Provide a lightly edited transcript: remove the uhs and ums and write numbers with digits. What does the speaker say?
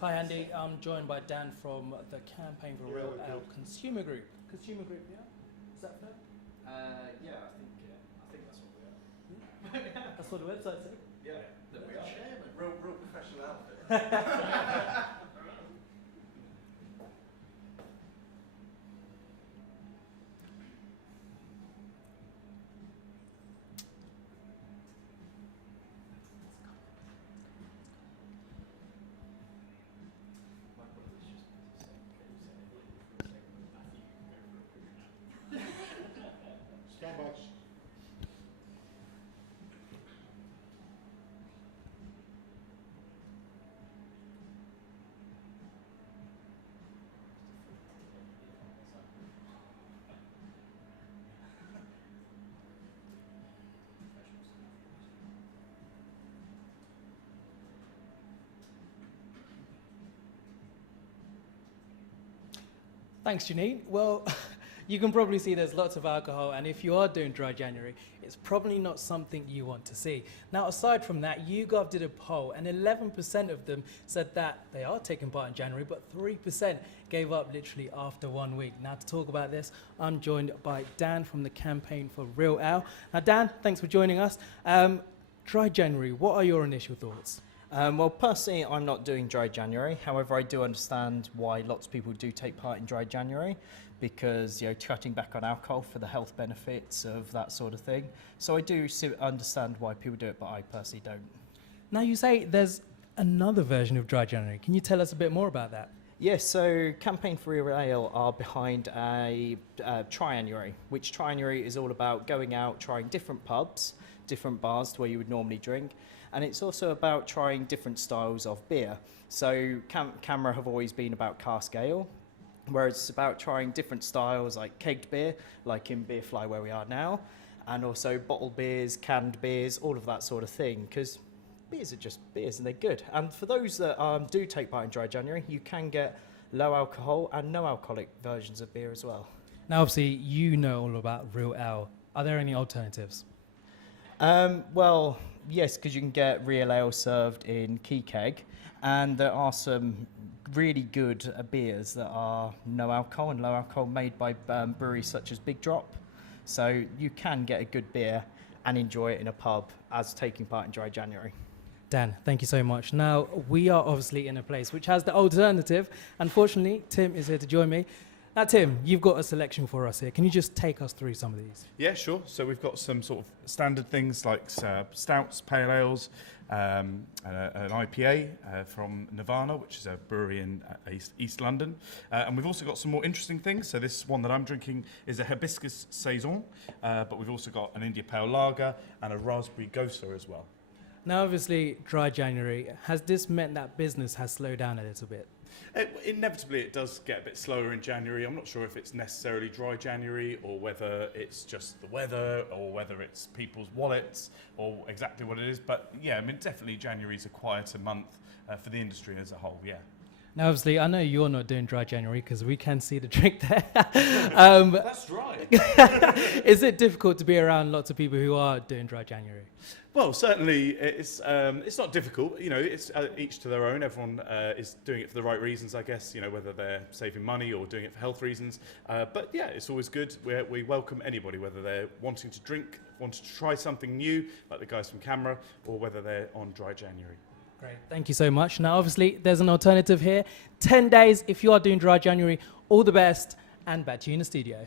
Hi Andy, I'm joined by Dan from the Campaign for Real Ale Consumer Group. Consumer Group, yeah? Is that fair? Yeah, I think that's what we are. Yeah. That's what the website said. Yeah, that we are. Chairman. Real professional outfit. Starbucks. Thanks, Janine. Well, you can probably see there's lots of alcohol, and if you are doing dry January, it's probably not something you want to see. Now, aside from that, YouGov did a poll, and 11% of them said that they are taking part in January, but 3% gave up literally after 1 week. Now, to talk about this, I'm joined by Dan from the Campaign for Real Ale. Now, Dan, thanks for joining us. Dry January, what are your initial thoughts? Well, personally, I'm not doing dry January. However, I do understand why lots of people do take part in dry January because, cutting back on alcohol for the health benefits of that sort of thing. So I do understand why people do it, but I personally don't. Now, you say there's another version of dry January. Can you tell us a bit more about that? Yes, so Campaign for Real Ale are behind a Triannuary, which Triannuary is all about going out, trying different pubs, different bars to where you would normally drink. And it's also about trying different styles of beer. So Camera have always been about cask ale, whereas it's about trying different styles like kegged beer, like in Beerfly where we are now, and also bottled beers, canned beers, all of that sort of thing, because beers are just beers and they're good. And for those that do take part in dry January, you can get low alcohol and no alcoholic versions of beer as well. Now, obviously, you know all about real ale. Are there any alternatives? Well, yes, because you can get real ale served in key keg, and there are some really good beers that are no alcohol and low alcohol made by breweries such as Big Drop. So you can get a good beer and enjoy it in a pub as taking part in dry January. Dan, thank you so much. Now, we are obviously in a place which has the alternative. Unfortunately, Tim is here to join me. Now, Tim, you've got a selection for us here. Can you just take us through some of these? Yeah, sure. So we've got some sort of standard things like stouts, pale ales, an IPA from Nirvana, which is a brewery in East London. And we've also got some more interesting things. So this one that I'm drinking is a Hibiscus Saison, but we've also got an India Pale Lager and a Raspberry Gose as well. Now, obviously, dry January, has this meant that business has slowed down a little bit? Inevitably, it does get a bit slower in January. I'm not sure if it's necessarily dry January or whether it's just the weather or whether it's people's wallets or exactly what it is. But yeah, I mean, definitely January is a quieter month for the industry as a whole, yeah. Now, obviously, I know you're not doing dry January because we can see the drink there. That's right. Is it difficult to be around lots of people who are doing dry January? Well, certainly it's not difficult. It's each to their own. Everyone is doing it for the right reasons, I guess. Whether they're saving money or doing it for health reasons. But yeah, it's always good. We welcome anybody, whether they're wanting to drink, wanting to try something new, like the guys from Camera, or whether they're on dry January. Great, thank you so much. Now, obviously, there's an alternative here. 10 days if you are doing dry January. All the best, and back to you in the studio.